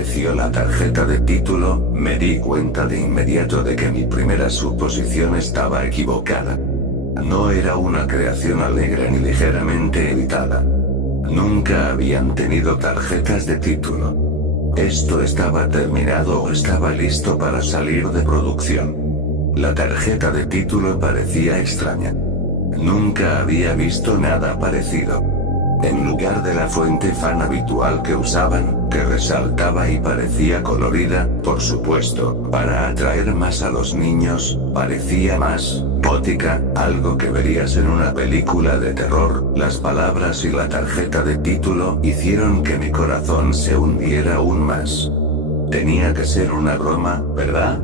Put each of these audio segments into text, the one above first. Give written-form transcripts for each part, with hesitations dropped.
apareció la tarjeta de título, me di cuenta de inmediato de que mi primera suposición estaba equivocada. No era una creación alegre ni ligeramente editada. Nunca habían tenido tarjetas de título. Esto estaba terminado o estaba listo para salir de producción. La tarjeta de título parecía extraña. Nunca había visto nada parecido. En lugar de la fuente fan habitual que usaban, que resaltaba y parecía colorida, por supuesto, para atraer más a los niños, parecía más gótica, algo que verías en una película de terror. Las palabras y la tarjeta de título hicieron que mi corazón se hundiera aún más. Tenía que ser una broma, ¿verdad?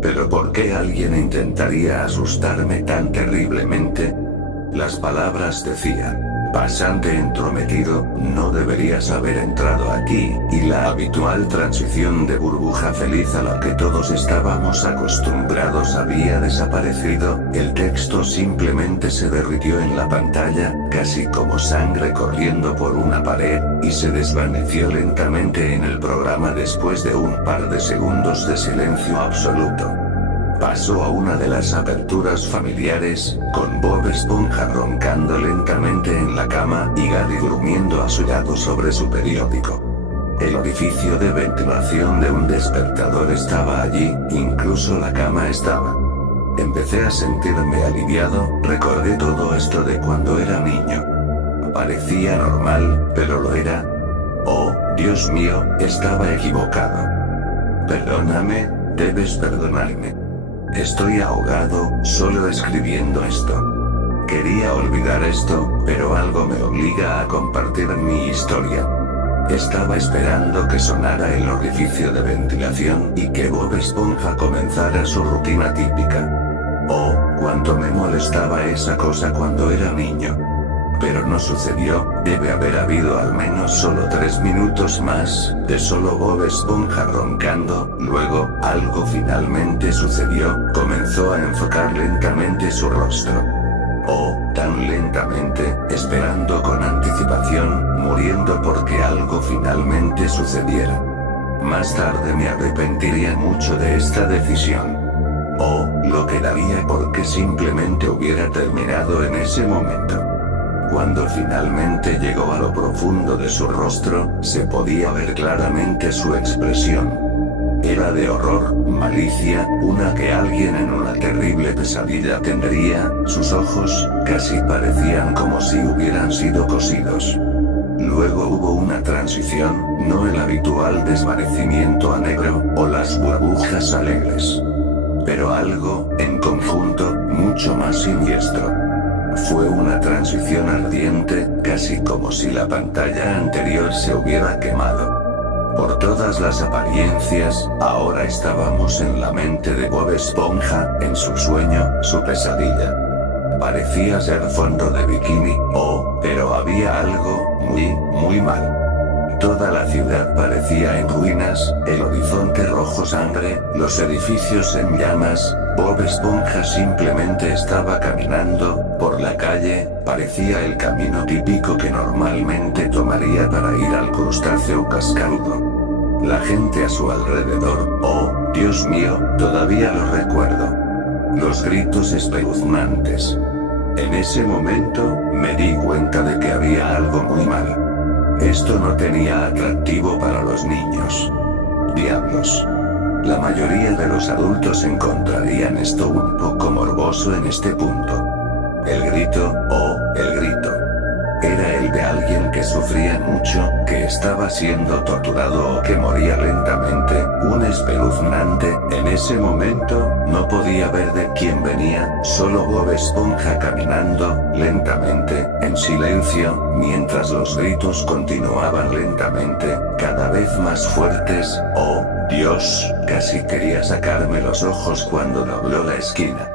Pero ¿por qué alguien intentaría asustarme tan terriblemente? Las palabras decían: pasante entrometido, no deberías haber entrado aquí, y la habitual transición de burbuja feliz a la que todos estábamos acostumbrados había desaparecido. El texto simplemente se derritió en la pantalla, casi como sangre corriendo por una pared, y se desvaneció lentamente en el programa después de un par de segundos de silencio absoluto. Pasó a una de las aperturas familiares, con Bob Esponja roncando lentamente en la cama y Gary durmiendo a su lado sobre su periódico. El orificio de ventilación de un despertador estaba allí, incluso la cama estaba. Empecé a sentirme aliviado, recordé todo esto de cuando era niño. Parecía normal, pero lo era. Oh, Dios mío, estaba equivocado. Perdóname, debes perdonarme. Estoy ahogado, solo escribiendo esto. Quería olvidar esto, pero algo me obliga a compartir mi historia. Estaba esperando que sonara el orificio de ventilación y que Bob Esponja comenzara su rutina típica. Oh, cuánto me molestaba esa cosa cuando era niño. Pero no sucedió. Debe haber habido al menos solo 3 minutos más, de solo Bob Esponja roncando. Luego, algo finalmente sucedió, comenzó a enfocar lentamente su rostro. Oh, tan lentamente, esperando con anticipación, muriendo porque algo finalmente sucediera. Más tarde me arrepentiría mucho de esta decisión. Oh, lo que daría porque simplemente hubiera terminado en ese momento. Cuando finalmente llegó a lo profundo de su rostro, se podía ver claramente su expresión. Era de horror, malicia, una que alguien en una terrible pesadilla tendría. Sus ojos, casi parecían como si hubieran sido cosidos. Luego hubo una transición, no el habitual desvanecimiento a negro, o las burbujas alegres. Pero algo, en conjunto, mucho más siniestro. Fue una transición ardiente, casi como si la pantalla anterior se hubiera quemado. Por todas las apariencias, ahora estábamos en la mente de Bob Esponja, en su sueño, su pesadilla. Parecía ser fondo de bikini, oh, pero había algo muy mal. Toda la ciudad parecía en ruinas, el horizonte rojo sangre, los edificios en llamas. Bob Esponja simplemente estaba caminando por la calle, parecía el camino típico que normalmente tomaría para ir al crustáceo cascarudo. La gente a su alrededor, oh, Dios mío, todavía lo recuerdo. Los gritos espeluznantes. En ese momento, me di cuenta de que había algo muy mal. Esto no tenía atractivo para los niños. Diablos. La mayoría de los adultos encontrarían esto un poco morboso en este punto. El grito, oh, el grito. Era el de alguien que sufría mucho, que estaba siendo torturado o que moría lentamente, un espeluznante. En ese momento, no podía ver de quién venía, solo Bob Esponja caminando, lentamente, en silencio, mientras los gritos continuaban lentamente, cada vez más fuertes. Oh, Dios, casi quería sacarme los ojos cuando dobló la esquina.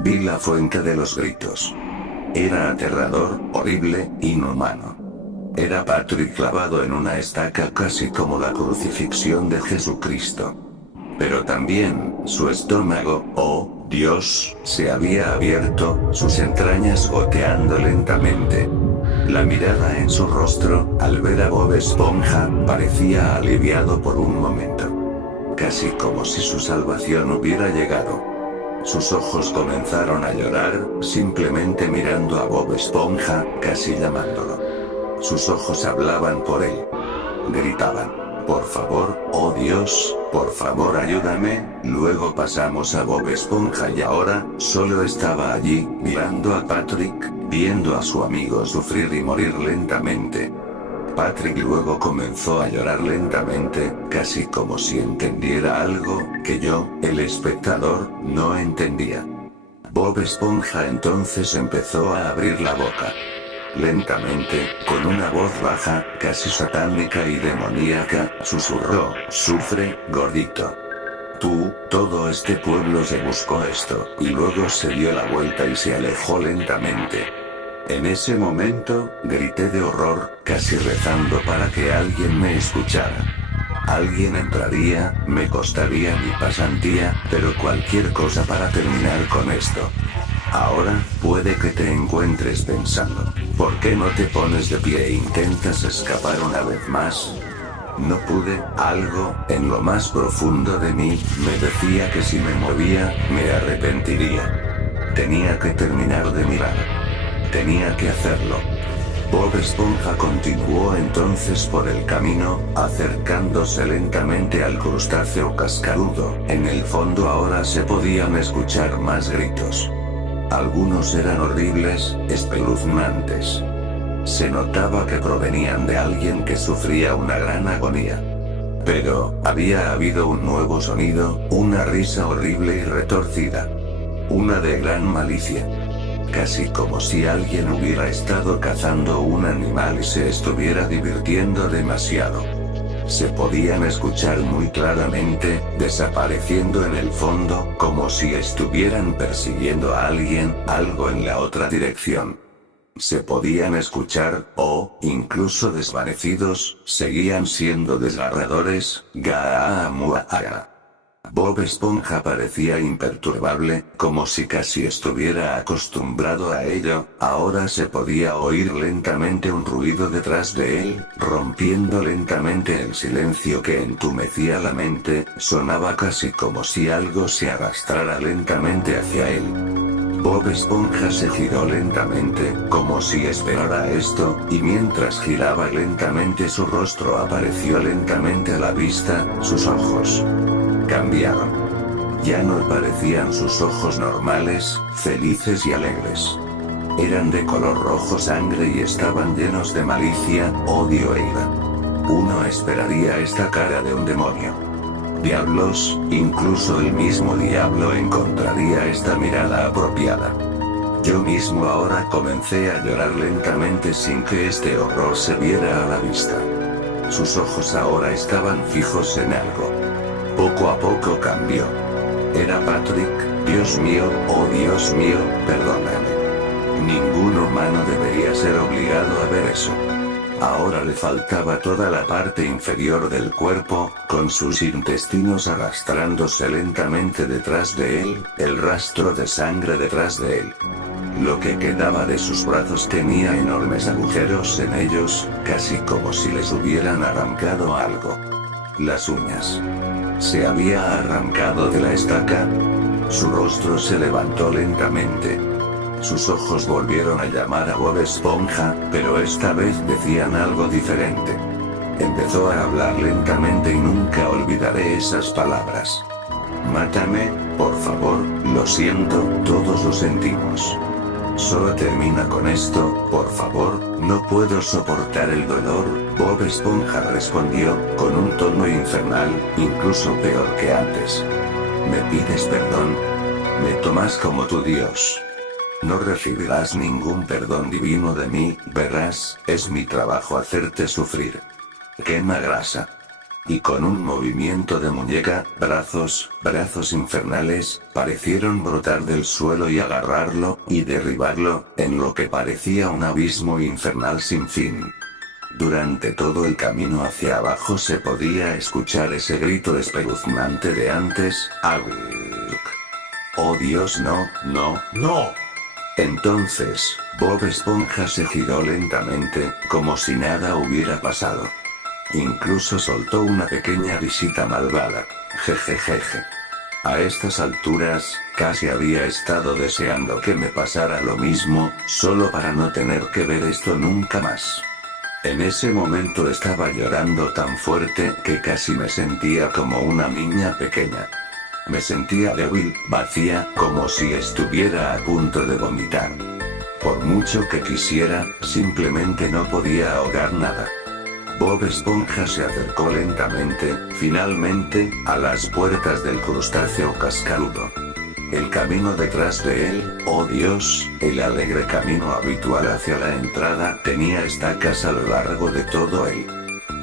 Vi la fuente de los gritos. Era aterrador, horrible, inhumano. Era Patrick clavado en una estaca casi como la crucifixión de Jesucristo. Pero también, su estómago, oh, Dios, se había abierto, sus entrañas goteando lentamente. La mirada en su rostro, al ver a Bob Esponja, parecía aliviado por un momento. Casi como si su salvación hubiera llegado. Sus ojos comenzaron a llorar, simplemente mirando a Bob Esponja, casi llamándolo. Sus ojos hablaban por él. Gritaban, por favor, oh Dios, por favor ayúdame. Luego pasamos a Bob Esponja y ahora, solo estaba allí, mirando a Patrick, viendo a su amigo sufrir y morir lentamente. Patrick luego comenzó a llorar lentamente, casi como si entendiera algo, que yo, el espectador, no entendía. Bob Esponja entonces empezó a abrir la boca. Lentamente, con una voz baja, casi satánica y demoníaca, susurró, sufre, gordito. Todo este pueblo se buscó esto, y luego se dio la vuelta y se alejó lentamente. En ese momento, grité de horror, casi rezando para que alguien me escuchara. Alguien entraría, me costaría mi pasantía, pero cualquier cosa para terminar con esto. Ahora, puede que te encuentres pensando, ¿por qué no te pones de pie e intentas escapar una vez más? No pude, algo, en lo más profundo de mí, me decía que si me movía, me arrepentiría. Tenía que terminar de mirar. Tenía que hacerlo. Bob Esponja continuó entonces por el camino, acercándose lentamente al crustáceo cascarudo. En el fondo ahora se podían escuchar más gritos. Algunos eran horribles, espeluznantes. Se notaba que provenían de alguien que sufría una gran agonía. Pero, había habido un nuevo sonido, una risa horrible y retorcida. Una de gran malicia. Casi como si alguien hubiera estado cazando un animal y se estuviera divirtiendo demasiado. Se podían escuchar muy claramente, desapareciendo en el fondo, como si estuvieran persiguiendo a alguien, algo en la otra dirección. Se podían escuchar, o, incluso desvanecidos, seguían siendo desgarradores, Gaamuaa. Bob Esponja parecía imperturbable, como si casi estuviera acostumbrado a ello. Ahora se podía oír lentamente un ruido detrás de él, rompiendo lentamente el silencio que entumecía la mente. Sonaba casi como si algo se arrastrara lentamente hacia él. Bob Esponja se giró lentamente, como si esperara esto, y mientras giraba lentamente su rostro apareció lentamente a la vista, sus ojos cambiaron. Ya no parecían sus ojos normales, felices y alegres. Eran de color rojo sangre y estaban llenos de malicia, odio e ira. Uno esperaría esta cara de un demonio. Diablos, incluso el mismo diablo encontraría esta mirada apropiada. Yo mismo ahora comencé a llorar lentamente sin que este horror se viera a la vista. Sus ojos ahora estaban fijos en algo. Poco a poco cambió. Era Patrick. Dios mío, oh Dios mío, perdóname. Ningún humano debería ser obligado a ver eso. Ahora le faltaba toda la parte inferior del cuerpo, con sus intestinos arrastrándose lentamente detrás de él, el rastro de sangre detrás de él. Lo que quedaba de sus brazos tenía enormes agujeros en ellos, casi como si les hubieran arrancado algo. Las uñas. ¿Se había arrancado de la estaca? Su rostro se levantó lentamente. Sus ojos volvieron a llamar a Bob Esponja, pero esta vez decían algo diferente. Empezó a hablar lentamente y nunca olvidaré esas palabras. Mátame, por favor, lo siento, todos lo sentimos. Solo termina con esto, por favor, no puedo soportar el dolor. Bob Esponja respondió, con un tono infernal, incluso peor que antes. ¿Me pides perdón? ¿Me tomas como tu Dios? No recibirás ningún perdón divino de mí, verás, es mi trabajo hacerte sufrir. Quema grasa. Y con un movimiento de muñeca, brazos infernales, parecieron brotar del suelo y agarrarlo, y derribarlo, en lo que parecía un abismo infernal sin fin. Durante todo el camino hacia abajo se podía escuchar ese grito espeluznante de antes, ¡Aguk! ¡Oh Dios, no, no, no! Entonces, Bob Esponja se giró lentamente, como si nada hubiera pasado. Incluso soltó una pequeña risita malvada. Jejejeje. A estas alturas, casi había estado deseando que me pasara lo mismo, solo para no tener que ver esto nunca más. En ese momento estaba llorando tan fuerte que casi me sentía como una niña pequeña. Me sentía débil, vacía, como si estuviera a punto de vomitar. Por mucho que quisiera, simplemente no podía ahogar nada. Bob Esponja se acercó lentamente, finalmente, a las puertas del crustáceo cascarudo. El camino detrás de él, oh Dios, el alegre camino habitual hacia la entrada, tenía estacas a lo largo de todo él.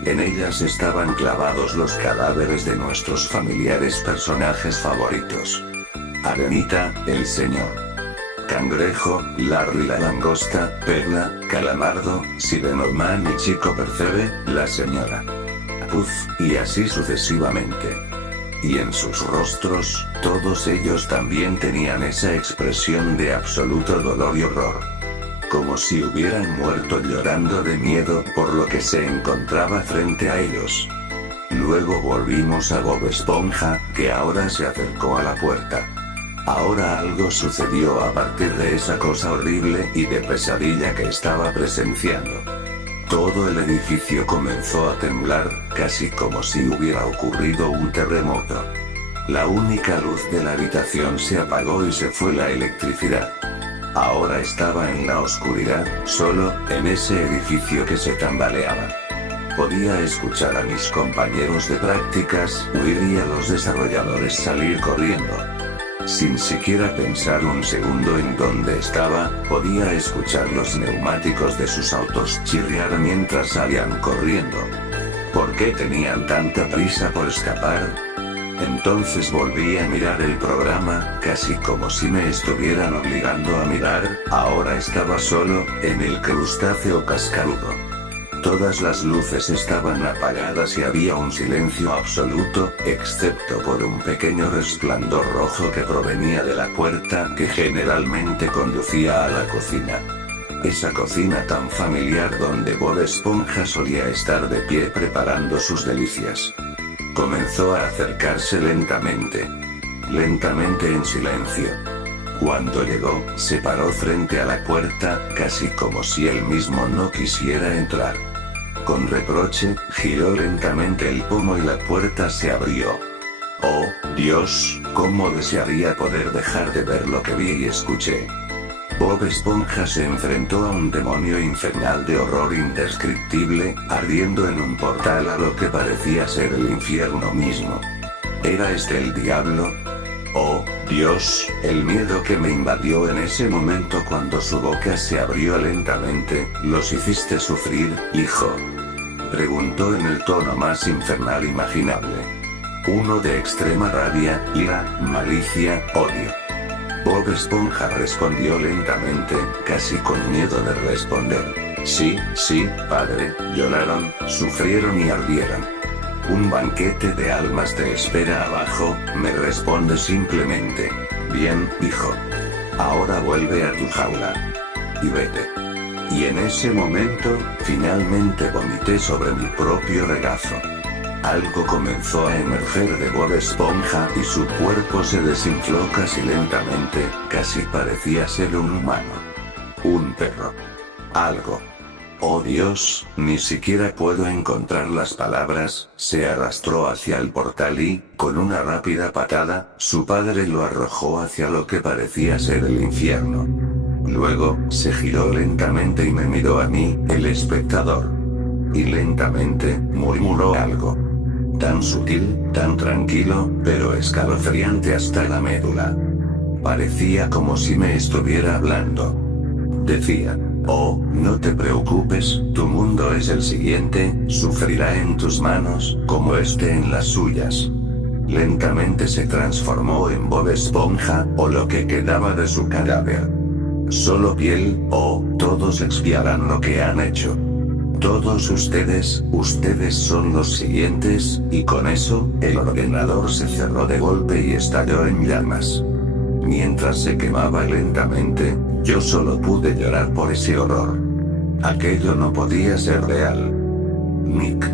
En ellas estaban clavados los cadáveres de nuestros familiares personajes favoritos. Arenita, el señor. Cangrejo, Larry la langosta, Perla, Calamardo, Sirenoman y Chico Percebe, la señora. Puff, y así sucesivamente. Y en sus rostros, todos ellos también tenían esa expresión de absoluto dolor y horror. Como si hubieran muerto llorando de miedo por lo que se encontraba frente a ellos. Luego volvimos a Bob Esponja, que ahora se acercó a la puerta. Ahora algo sucedió a partir de esa cosa horrible y de pesadilla que estaba presenciando. Todo el edificio comenzó a temblar, casi como si hubiera ocurrido un terremoto. La única luz de la habitación se apagó y se fue la electricidad. Ahora estaba en la oscuridad, solo, en ese edificio que se tambaleaba. Podía escuchar a mis compañeros de prácticas huir y a los desarrolladores salir corriendo. Sin siquiera pensar un segundo en dónde estaba, podía escuchar los neumáticos de sus autos chirriar mientras salían corriendo. ¿Por qué tenían tanta prisa por escapar? Entonces volví a mirar el programa, casi como si me estuvieran obligando a mirar. Ahora estaba solo, en el crustáceo cascarudo. Todas las luces estaban apagadas y había un silencio absoluto, excepto por un pequeño resplandor rojo que provenía de la puerta que generalmente conducía a la cocina. Esa cocina tan familiar donde Bob Esponja solía estar de pie preparando sus delicias. Comenzó a acercarse lentamente. Lentamente en silencio. Cuando llegó, se paró frente a la puerta, casi como si él mismo no quisiera entrar. Con reproche, giró lentamente el pomo y la puerta se abrió. Oh, Dios, cómo desearía poder dejar de ver lo que vi y escuché. Bob Esponja se enfrentó a un demonio infernal de horror indescriptible, ardiendo en un portal a lo que parecía ser el infierno mismo. ¿Era este el diablo? Oh, Dios, el miedo que me invadió en ese momento cuando su boca se abrió lentamente. ¿Los hiciste sufrir, hijo?, preguntó en el tono más infernal imaginable. Uno de extrema rabia, ira, malicia, odio. Bob Esponja respondió lentamente, casi con miedo de responder. Sí, padre, lloraron, sufrieron y ardieron. Un banquete de almas te espera abajo, me responde simplemente. Bien, hijo. Ahora vuelve a tu jaula. Y vete. Y en ese momento, finalmente vomité sobre mi propio regazo. Algo comenzó a emerger de Bob Esponja y su cuerpo se desinfló casi lentamente, casi parecía ser un humano. Un perro. Algo. Oh Dios, ni siquiera puedo encontrar las palabras. Se arrastró hacia el portal y, con una rápida patada, su padre lo arrojó hacia lo que parecía ser el infierno. Luego, se giró lentamente y me miró a mí, el espectador. Y lentamente, murmuró algo. Tan sutil, tan tranquilo, pero escalofriante hasta la médula. Parecía como si me estuviera hablando. Decía: oh, no te preocupes, tu mundo es el siguiente, sufrirá en tus manos, como este en las suyas. Lentamente se transformó en Bob Esponja, o lo que quedaba de su cadáver. Solo piel, oh, todos expiarán lo que han hecho. Todos ustedes son los siguientes, y con eso, el ordenador se cerró de golpe y estalló en llamas. Mientras se quemaba lentamente, yo solo pude llorar por ese horror. Aquello no podía ser real. Nick.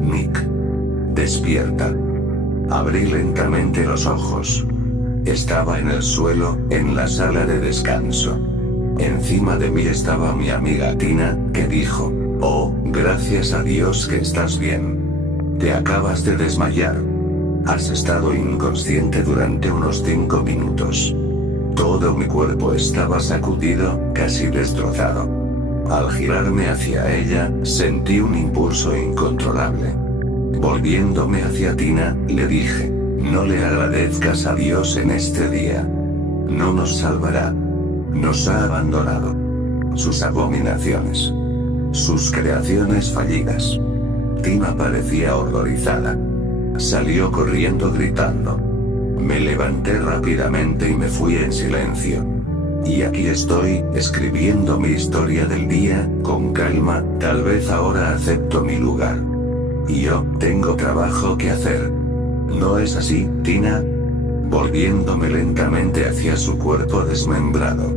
Nick. Despierta. Abrí lentamente los ojos. Estaba en el suelo, en la sala de descanso. Encima de mí estaba mi amiga Tina, que dijo: "Oh, gracias a Dios que estás bien. Te acabas de desmayar. Has estado inconsciente durante unos 5 minutos". Todo mi cuerpo estaba sacudido, casi destrozado. Al girarme hacia ella, sentí un impulso incontrolable. Volviéndome hacia Tina, le dije: "No le agradezcas a Dios en este día. No nos salvará. Nos ha abandonado. Sus abominaciones. Sus creaciones fallidas". Tina parecía horrorizada. Salió corriendo gritando. Me levanté rápidamente y me fui en silencio. Y aquí estoy, escribiendo mi historia del día, con calma. Tal vez ahora acepto mi lugar. Y yo, tengo trabajo que hacer. ¿No es así, Tina? Volviéndome lentamente hacia su cuerpo desmembrado.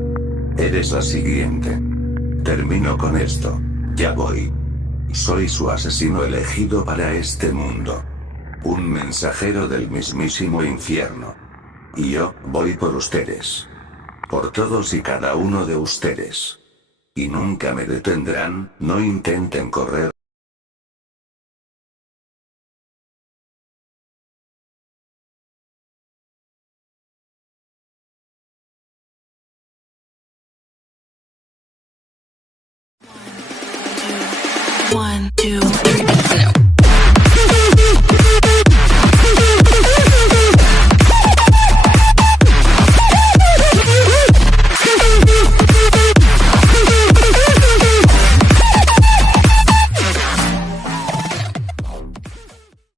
Eres la siguiente. Termino con esto. Ya voy. Soy su asesino elegido para este mundo. Un mensajero del mismísimo infierno. Y yo, voy por ustedes. Por todos y cada uno de ustedes. Y nunca me detendrán, no intenten correr. One, two.